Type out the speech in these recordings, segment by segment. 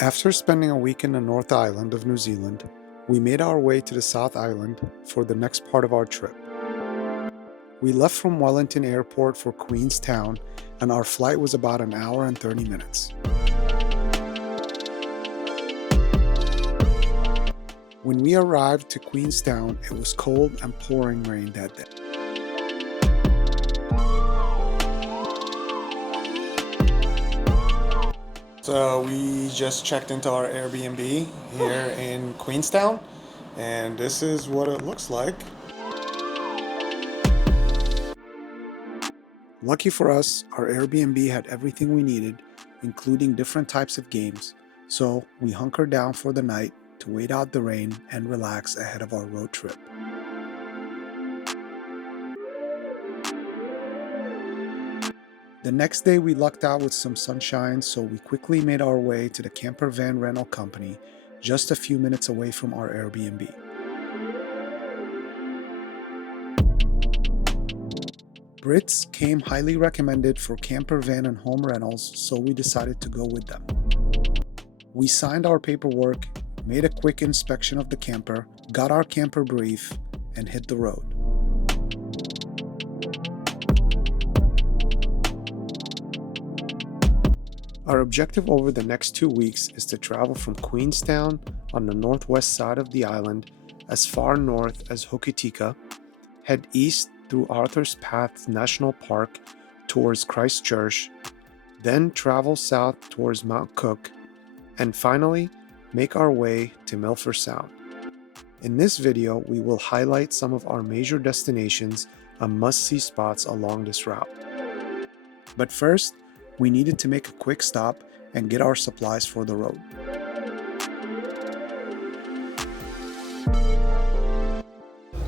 After spending a week in the North Island of New Zealand, we made our way to the South Island for the next part of our trip. We left from Wellington Airport for Queenstown, and our flight was about an hour and 30 minutes. When we arrived to Queenstown, it was cold and pouring rain that day. So we just checked into our Airbnb here in Queenstown, and this is what it looks like. Lucky for us, our Airbnb had everything we needed, including different types of games, so we hunkered down for the night to wait out the rain and relax ahead of our road trip. The next day we lucked out with some sunshine, so we quickly made our way to the Campervan rental company just a few minutes away from our Airbnb. Brits came highly recommended for campervan and home rentals, so we decided to go with them. We signed our paperwork, made a quick inspection of the camper, got our camper brief, and hit the road. Our objective over the next 2 weeks is to travel from Queenstown on the northwest side of the island as far north as Hokitika, head east through Haast Pass National Park towards Christchurch, then travel south towards Mount Cook, and finally make our way to Milford Sound. In this video, we will highlight some of our major destinations and must-see spots along this route. But first, we needed to make a quick stop and get our supplies for the road.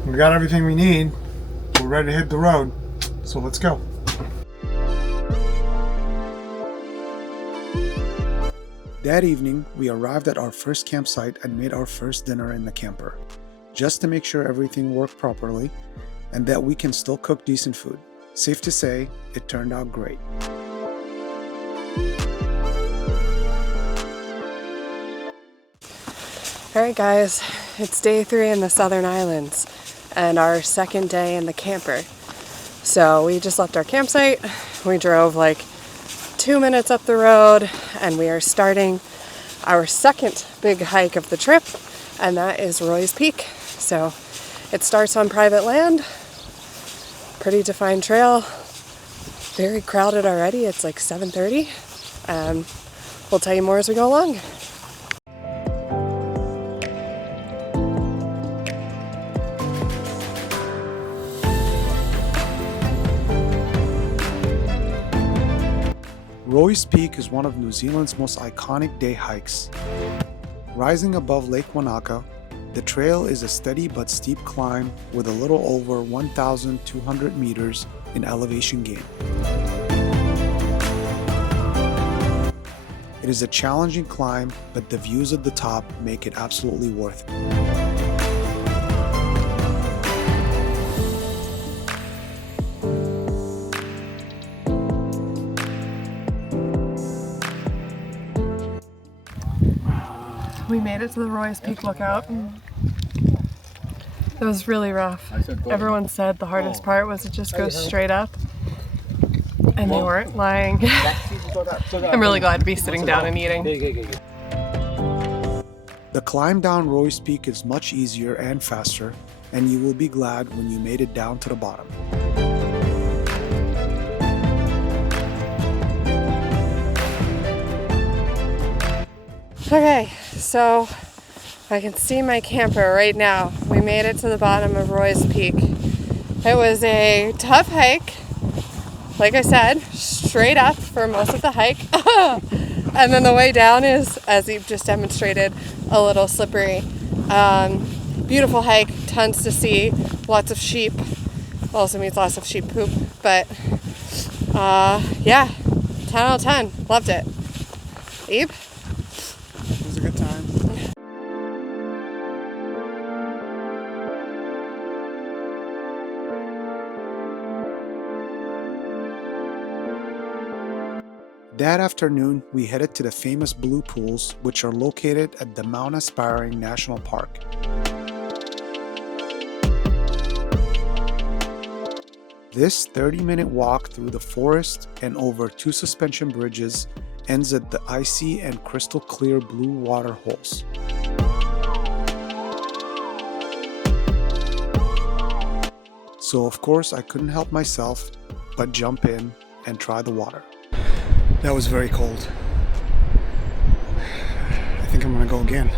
We got everything we need. We're ready to hit the road, so let's go. That evening, we arrived at our first campsite and made our first dinner in the camper, just to make sure everything worked properly and that we can still cook decent food. Safe to say, it turned out great. Alright guys, it's day 3 in the Southern Islands and our second day in the camper. So we just left our campsite, we drove like 2 minutes up the road, and we are starting our second big hike of the trip, and that is Roy's Peak. So it starts on private land, pretty defined trail, very crowded already, it's like 7:30, and we'll tell you more as we go along. Roy's Peak is one of New Zealand's most iconic day hikes. Rising above Lake Wanaka, the trail is a steady but steep climb with a little over 1,200 meters in elevation gain. It is a challenging climb, but the views at the top make it absolutely worth it. We made it to the Roy's Peak lookout. It was really rough. Everyone said the hardest part was to just go straight up, and they weren't lying. I'm really glad to be sitting down and eating. The climb down Roy's Peak is much easier and faster, and you will be glad when you made it down to the bottom. Okay, so I can see my camper right now. We made it to the bottom of Roy's Peak. It was a tough hike, like I said, straight up for most of the hike. And then the way down is, as you've just demonstrated, a little slippery. Beautiful hike, tons to see, lots of sheep. Also means lots of sheep poop, but yeah, 10 out of 10, loved it. Abe? It was a good time. That afternoon, we headed to the famous Blue Pools, which are located at the Mount Aspiring National Park. This 30-minute walk through the forest and over 2 suspension bridges ends at the icy and crystal clear blue water holes. So of course I couldn't help myself but jump in and try the water. That was very cold. I think I'm gonna go again.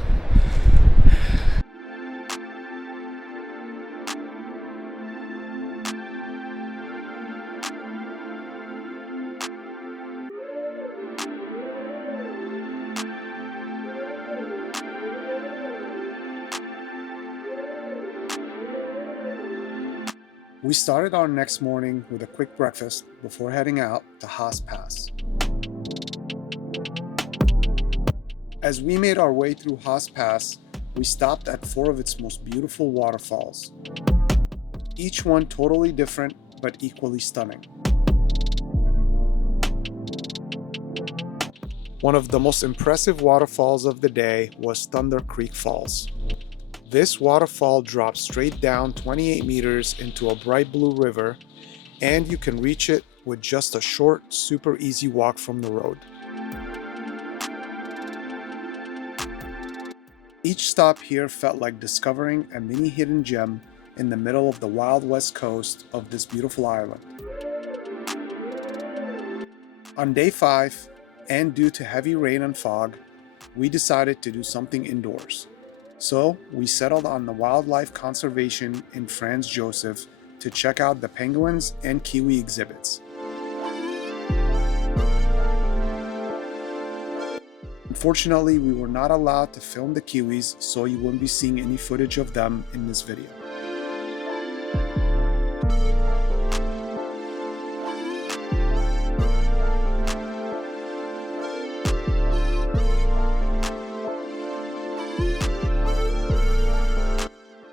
We started our next morning with a quick breakfast before heading out to Haast Pass. As we made our way through Haast Pass, we stopped at 4 of its most beautiful waterfalls, each one totally different but equally stunning. One of the most impressive waterfalls of the day was Thunder Creek Falls. This waterfall drops straight down 28 meters into a bright blue river, and you can reach it with just a short, super easy walk from the road. Each stop here felt like discovering a mini hidden gem in the middle of the wild west coast of this beautiful island. On day 5, and due to heavy rain and fog, we decided to do something indoors. So we settled on the wildlife conservation in Franz Josef to check out the penguins and kiwi exhibits. Unfortunately, we were not allowed to film the kiwis, so you won't be seeing any footage of them in this video.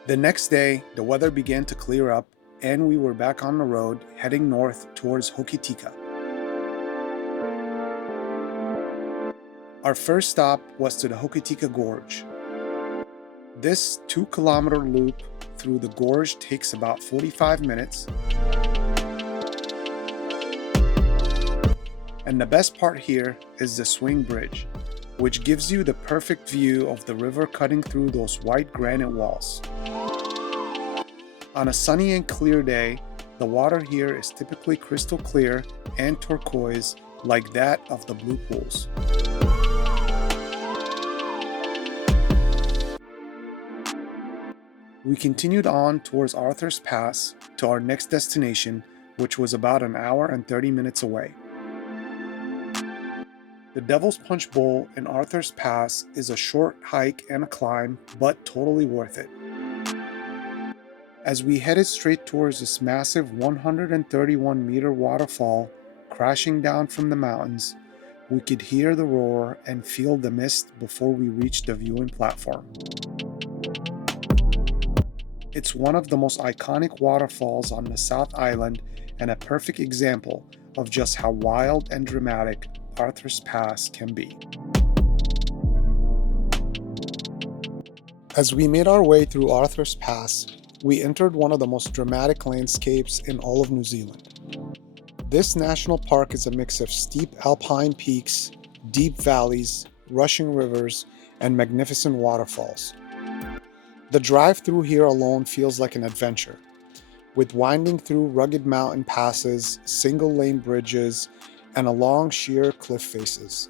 The next day, the weather began to clear up and we were back on the road heading north towards Hokitika. Our first stop was to the Hokitika Gorge. This 2-kilometer loop through the gorge takes about 45 minutes. And the best part here is the swing bridge, which gives you the perfect view of the river cutting through those white granite walls. On a sunny and clear day, the water here is typically crystal clear and turquoise like that of the Blue Pools. We continued on towards Arthur's Pass to our next destination, which was about an hour and 30 minutes away. The Devil's Punch Bowl in Arthur's Pass is a short hike and a climb, but totally worth it. As we headed straight towards this massive 131-meter waterfall crashing down from the mountains, we could hear the roar and feel the mist before we reached the viewing platform. It's one of the most iconic waterfalls on the South Island and a perfect example of just how wild and dramatic Arthur's Pass can be. As we made our way through Arthur's Pass, we entered one of the most dramatic landscapes in all of New Zealand. This national park is a mix of steep alpine peaks, deep valleys, rushing rivers, and magnificent waterfalls. The drive through here alone feels like an adventure, with winding through rugged mountain passes, single-lane bridges, and along sheer cliff faces.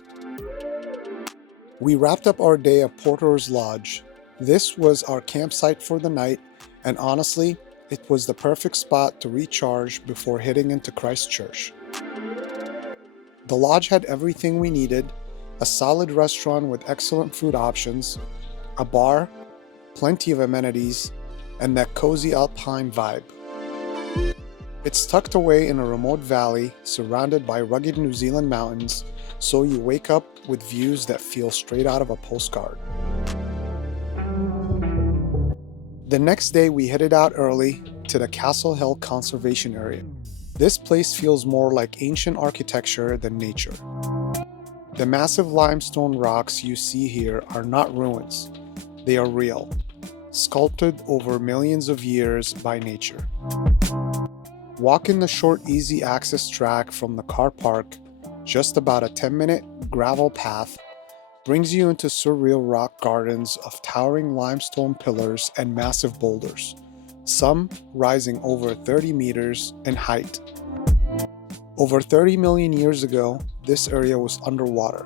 We wrapped up our day at Porter's Lodge. This was our campsite for the night, and honestly, it was the perfect spot to recharge before heading into Christchurch. The lodge had everything we needed: a solid restaurant with excellent food options, a bar, plenty of amenities, and that cozy alpine vibe. It's tucked away in a remote valley surrounded by rugged New Zealand mountains, so you wake up with views that feel straight out of a postcard. The next day we headed out early to the Castle Hill Conservation Area. This place feels more like ancient architecture than nature. The massive limestone rocks you see here are not ruins, they are real, sculpted over millions of years by nature. Walking the short easy access track from the car park, just about a 10-minute gravel path, brings you into surreal rock gardens of towering limestone pillars and massive boulders, some rising over 30 meters in height. Over 30 million years ago, this area was underwater.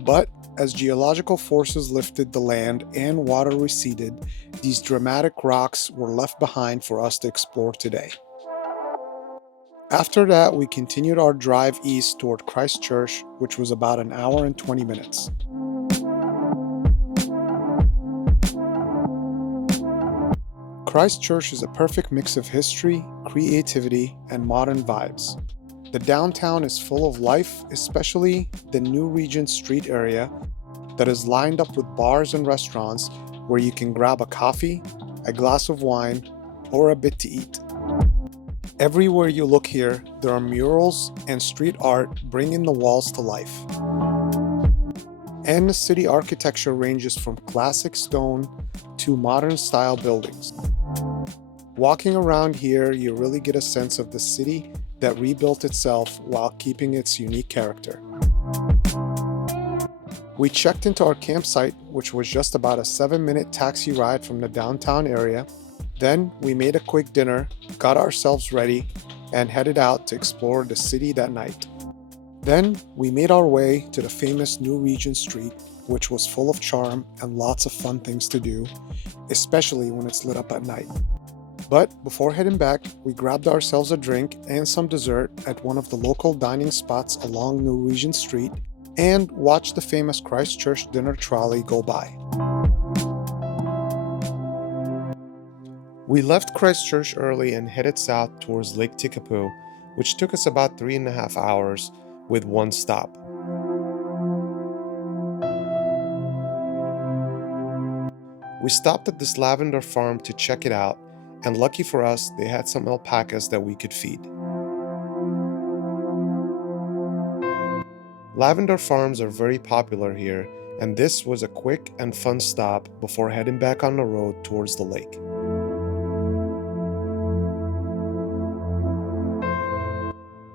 But as geological forces lifted the land and water receded, these dramatic rocks were left behind for us to explore today. After that, we continued our drive east toward Christchurch, which was about an hour and 20 minutes. Christchurch is a perfect mix of history, creativity, and modern vibes. The downtown is full of life, especially the New Regent Street area that is lined up with bars and restaurants where you can grab a coffee, a glass of wine, or a bit to eat. Everywhere you look here, there are murals and street art bringing the walls to life. And the city architecture ranges from classic stone to modern style buildings. Walking around here, you really get a sense of the city that rebuilt itself while keeping its unique character. We checked into our campsite, which was just about a 7-minute taxi ride from the downtown area. Then we made a quick dinner, got ourselves ready, and headed out to explore the city that night. Then we made our way to the famous New Regent Street, which was full of charm and lots of fun things to do, especially when it's lit up at night. But before heading back, we grabbed ourselves a drink and some dessert at one of the local dining spots along New Regent Street and watched the famous Christchurch dinner trolley go by. We left Christchurch early and headed south towards Lake Tekapo, which took us about 3.5 hours with one stop. We stopped at this lavender farm to check it out, and lucky for us, they had some alpacas that we could feed. Lavender farms are very popular here, and this was a quick and fun stop before heading back on the road towards the lake.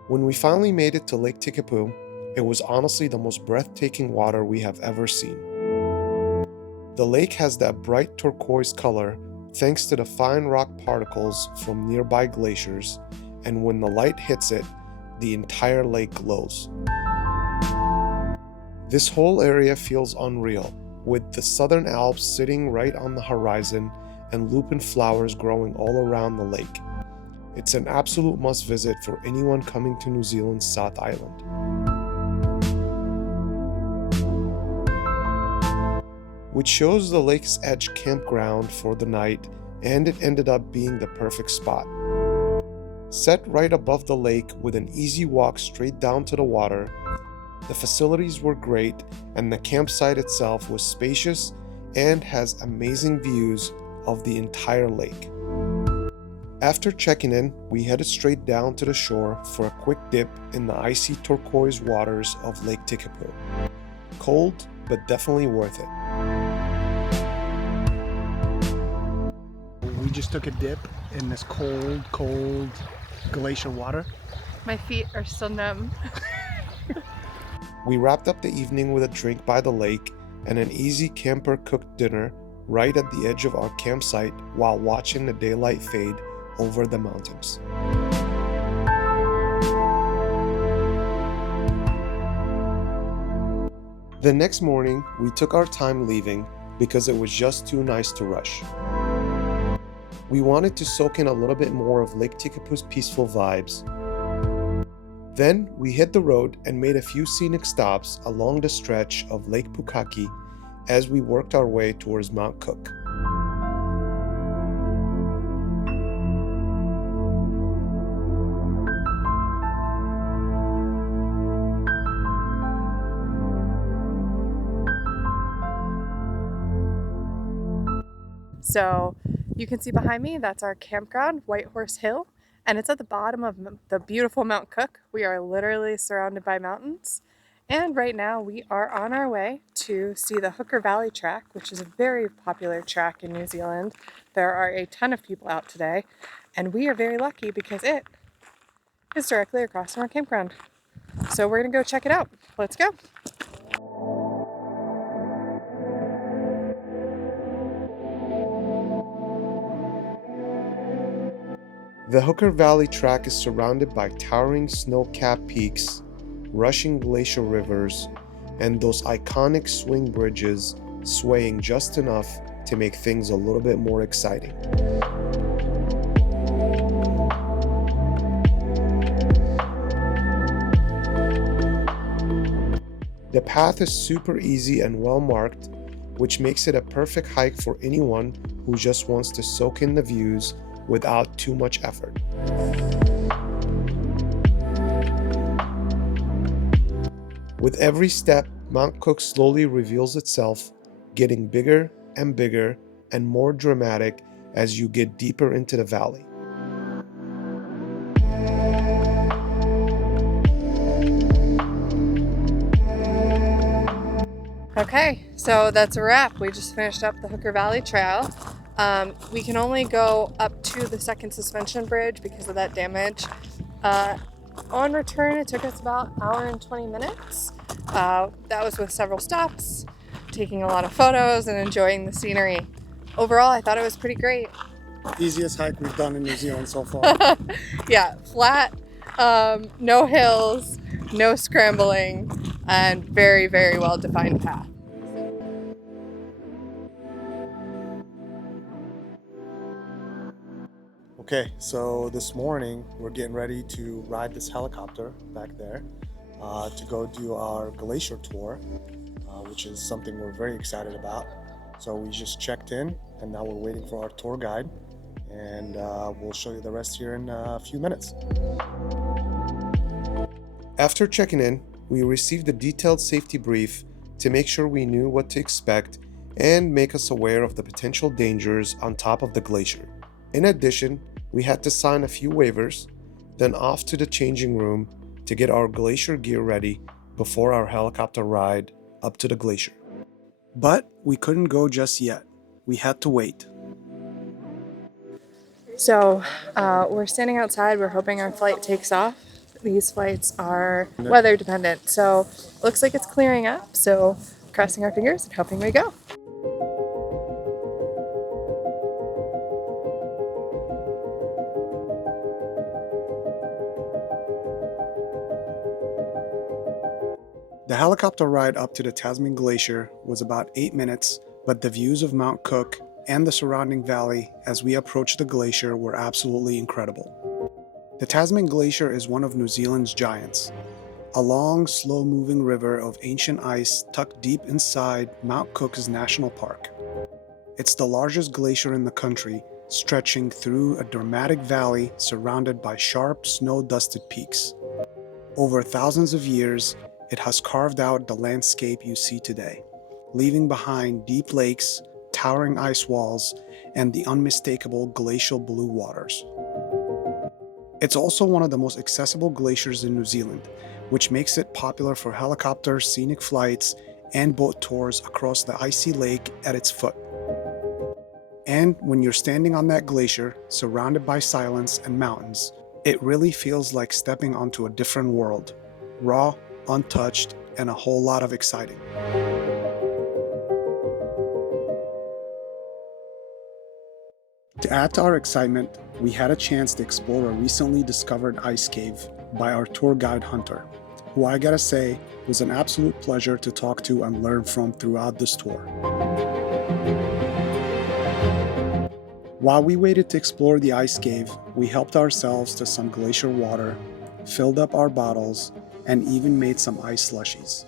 When we finally made it to Lake Tekapo, it was honestly the most breathtaking water we have ever seen. The lake has that bright turquoise color thanks to the fine rock particles from nearby glaciers, and when the light hits it, the entire lake glows. This whole area feels unreal, with the Southern Alps sitting right on the horizon and lupin flowers growing all around the lake. It's an absolute must visit for anyone coming to New Zealand's South Island. We chose the Lake's Edge campground for the night, and it ended up being the perfect spot. Set right above the lake with an easy walk straight down to the water, the facilities were great, and the campsite itself was spacious and has amazing views of the entire lake. After checking in, we headed straight down to the shore for a quick dip in the icy turquoise waters of Lake Tekapo. Cold, but definitely worth it. We just took a dip in this cold glacier water. My feet are still numb. We wrapped up the evening with a drink by the lake and an easy camper cooked dinner right at the edge of our campsite while watching the daylight fade over the mountains. The next morning, we took our time leaving because it was just too nice to rush. We wanted to soak in a little bit more of Lake Tekapo's peaceful vibes. Then we hit the road and made a few scenic stops along the stretch of Lake Pukaki as we worked our way towards Mount Cook. So you can see behind me, that's our campground, White Horse Hill, and it's at the bottom of the beautiful Mount Cook. We are literally surrounded by mountains, And right now we are on our way to see the Hooker Valley Track, which is a very popular track in New Zealand. There are a ton of people out today, and we are very lucky because it is directly across from our campground. So we're gonna go check it out. Let's go. The Hooker Valley Track is surrounded by towering snow-capped peaks, rushing glacial rivers, and those iconic swing bridges swaying just enough to make things a little bit more exciting. The path is super easy and well marked, which makes it a perfect hike for anyone who just wants to soak in the views without too much effort. With every step, Mount Cook slowly reveals itself, getting bigger and bigger and more dramatic as you get deeper into the valley. Okay, so that's a wrap. We just finished up the Hooker Valley Trail. We can only go up to the second suspension bridge because of that damage. On return, it took us about an hour and 20 minutes. That was with several stops, taking a lot of photos and enjoying the scenery. Overall, I thought it was pretty great. Easiest hike we've done in New Zealand so far. Yeah, flat, no hills, no scrambling, and very, very well-defined path. Okay, so this morning we're getting ready to ride this helicopter back there to go do our glacier tour, which is something we're very excited about. So we just checked in and now we're waiting for our tour guide, and we'll show you the rest here in a few minutes. After checking in, we received a detailed safety brief to make sure we knew what to expect and make us aware of the potential dangers on top of the glacier. In addition, we had to sign a few waivers, then off to the changing room to get our glacier gear ready before our helicopter ride up to the glacier. But we couldn't go just yet. We had to wait. So we're standing outside. We're hoping our flight takes off. These flights are weather dependent, so looks like it's clearing up. So crossing our fingers and hoping we go. The helicopter ride up to the Tasman Glacier was about 8 minutes, but the views of Mount Cook and the surrounding valley as we approached the glacier were absolutely incredible. The Tasman Glacier is one of New Zealand's giants, a long, slow-moving river of ancient ice tucked deep inside Mount Cook's National Park. It's the largest glacier in the country, stretching through a dramatic valley surrounded by sharp, snow-dusted peaks. Over thousands of years, it has carved out the landscape you see today, leaving behind deep lakes, towering ice walls, and the unmistakable glacial blue waters. It's also one of the most accessible glaciers in New Zealand, which makes it popular for helicopter, scenic flights, and boat tours across the icy lake at its foot. And when you're standing on that glacier, surrounded by silence and mountains, it really feels like stepping onto a different world, raw, untouched, and a whole lot of exciting. To add to our excitement, we had a chance to explore a recently discovered ice cave by our tour guide Hunter, who I gotta say was an absolute pleasure to talk to and learn from throughout this tour. While we waited to explore the ice cave, we helped ourselves to some glacier water, filled up our bottles, and even made some ice slushies.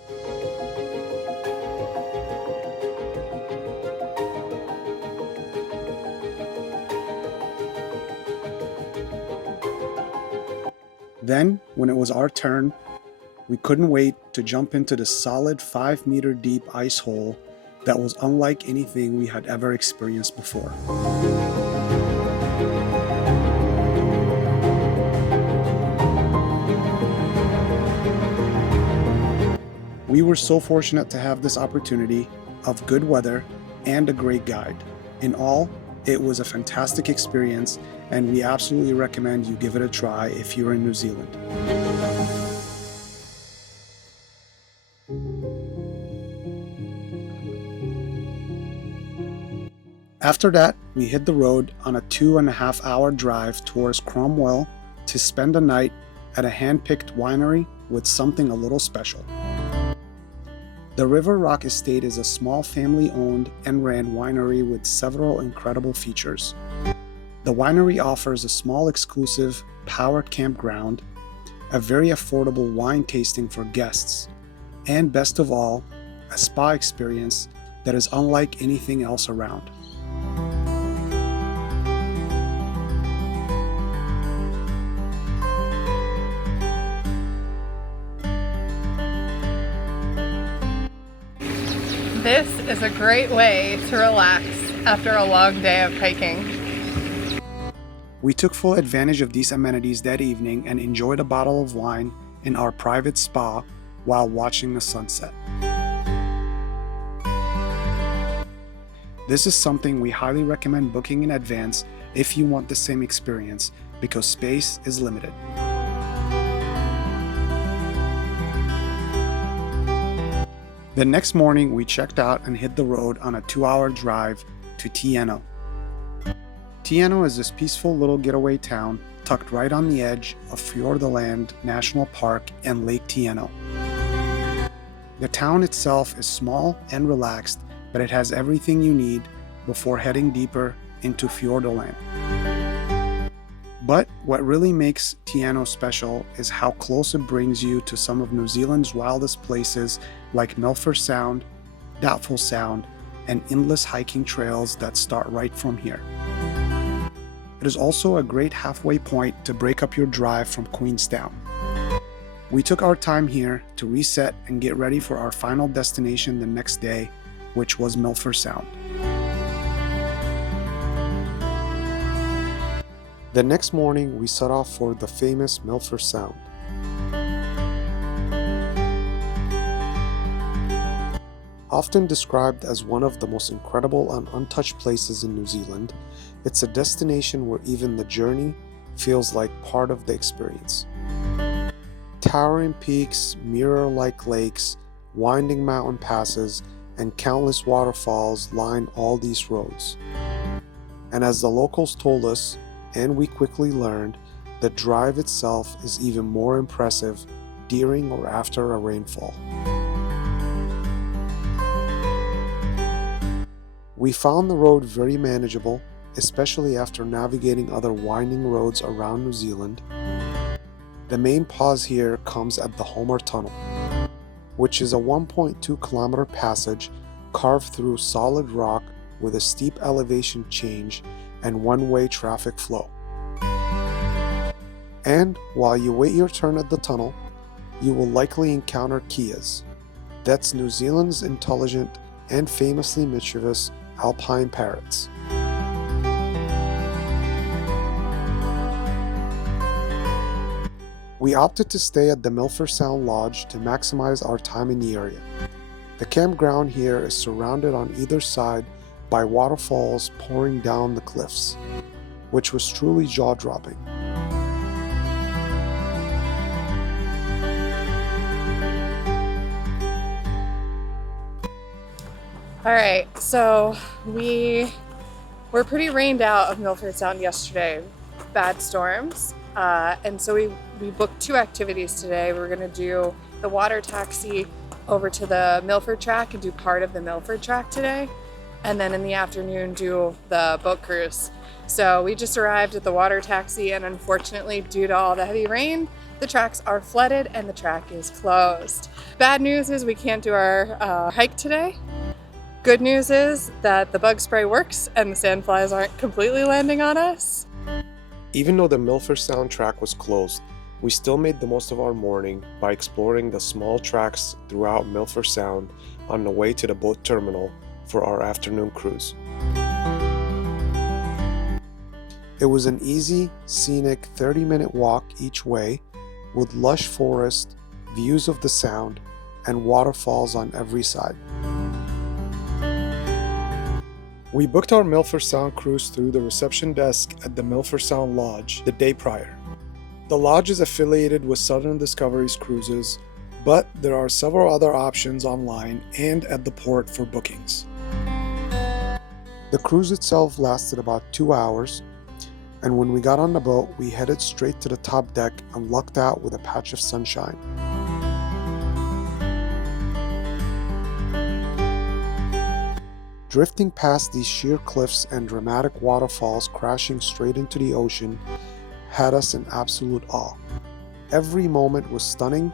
Then, when it was our turn, we couldn't wait to jump into the solid 5-meter deep ice hole that was unlike anything we had ever experienced before. We were so fortunate to have this opportunity of good weather and a great guide. In all, it was a fantastic experience, and we absolutely recommend you give it a try if you're in New Zealand. After that, we hit the road on a 2.5-hour drive towards Cromwell to spend a night at a hand-picked winery with something a little special. The River Rock Estate is a small family-owned and ran winery with several incredible features. The winery offers a small exclusive powered campground, a very affordable wine tasting for guests, and best of all, a spa experience that is unlike anything else around. This is a great way to relax after a long day of hiking. We took full advantage of these amenities that evening and enjoyed a bottle of wine in our private spa while watching the sunset. This is something we highly recommend booking in advance if you want the same experience, because space is limited. The next morning, we checked out and hit the road on a 2-hour drive to Tieno. Tieno is this peaceful little getaway town tucked right on the edge of Fiordaland National Park and Lake Tieno. The town itself is small and relaxed, but it has everything you need before heading deeper into Fiordaland. But what really makes Tieno special is how close it brings you to some of New Zealand's wildest places like Milford Sound, Doubtful Sound, and endless hiking trails that start right from here. It is also a great halfway point to break up your drive from Queenstown. We took our time here to reset and get ready for our final destination the next day, which was Milford Sound. The next morning, we set off for the famous Milford Sound. Often described as one of the most incredible and untouched places in New Zealand, it's a destination where even the journey feels like part of the experience. Towering peaks, mirror-like lakes, winding mountain passes, and countless waterfalls line all these roads. And as the locals told us, and we quickly learned, the drive itself is even more impressive during or after a rainfall. We found the road very manageable, especially after navigating other winding roads around New Zealand. The main pause here comes at the Homer Tunnel, which is a 1.2 kilometer passage carved through solid rock with a steep elevation change and one-way traffic flow. And while you wait your turn at the tunnel, you will likely encounter Kias. That's New Zealand's intelligent and famously mischievous alpine parrots. We opted to stay at the Milford Sound Lodge to maximize our time in the area. The campground here is surrounded on either side by waterfalls pouring down the cliffs, which was truly jaw-dropping. All right, so we were pretty rained out of Milford Sound yesterday, bad storms, and so we booked 2 activities today. We're gonna do the water taxi over to the Milford track and do part of the Milford track today, and then in the afternoon do the boat cruise. So we just arrived at the water taxi, and unfortunately, due to all the heavy rain, the tracks are flooded and the track is closed. Bad news is we can't do our hike today. Good news is that the bug spray works and the sandflies aren't completely landing on us. Even though the Milford Sound track was closed, we still made the most of our morning by exploring the small tracks throughout Milford Sound on the way to the boat terminal for our afternoon cruise. It was an easy, scenic 30-minute walk each way with lush forest, views of the sound, and waterfalls on every side. We booked our Milford Sound cruise through the reception desk at the Milford Sound Lodge the day prior. The lodge is affiliated with Southern Discovery's cruises, but there are several other options online and at the port for bookings. The cruise itself lasted about 2 hours, and when we got on the boat, we headed straight to the top deck and lucked out with a patch of sunshine. Drifting past these sheer cliffs and dramatic waterfalls crashing straight into the ocean had us in absolute awe. Every moment was stunning,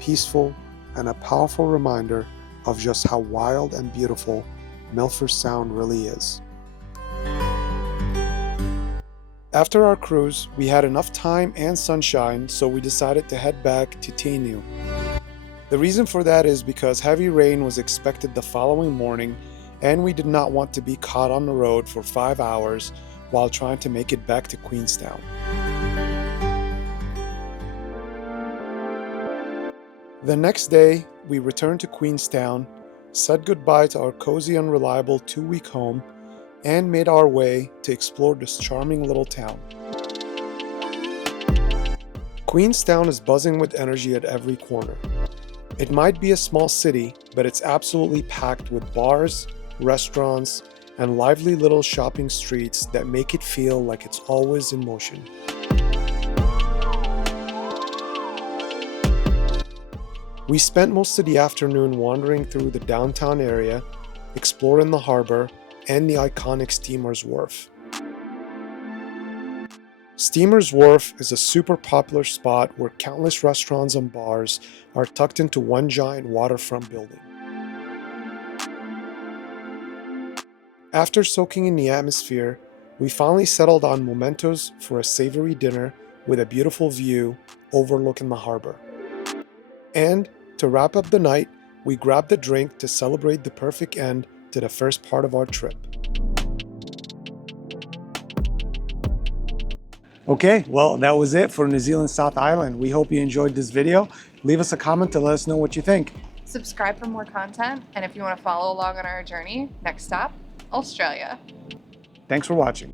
peaceful, and a powerful reminder of just how wild and beautiful Milford Sound really is. After our cruise, we had enough time and sunshine, so we decided to head back to Tainu. The reason for that is because heavy rain was expected the following morning, and we did not want to be caught on the road for 5 hours while trying to make it back to Queenstown. The next day, we returned to Queenstown, said goodbye to our cozy and reliable 2-week home, and made our way to explore this charming little town. Queenstown is buzzing with energy at every corner. It might be a small city, but it's absolutely packed with bars, restaurants, and lively little shopping streets that make it feel like it's always in motion. We spent most of the afternoon wandering through the downtown area, exploring the harbor and the iconic Steamer's Wharf. Steamer's Wharf is a super popular spot where countless restaurants and bars are tucked into one giant waterfront building. After soaking in the atmosphere, we finally settled on Momentos for a savory dinner with a beautiful view overlooking the harbor. And to wrap up the night, we grabbed a drink to celebrate the perfect end to the first part of our trip. Okay, well, that was it for New Zealand South Island. We hope you enjoyed this video. Leave us a comment to let us know what you think. Subscribe for more content, and if you want to follow along on our journey, next stop, Australia. Thanks for watching.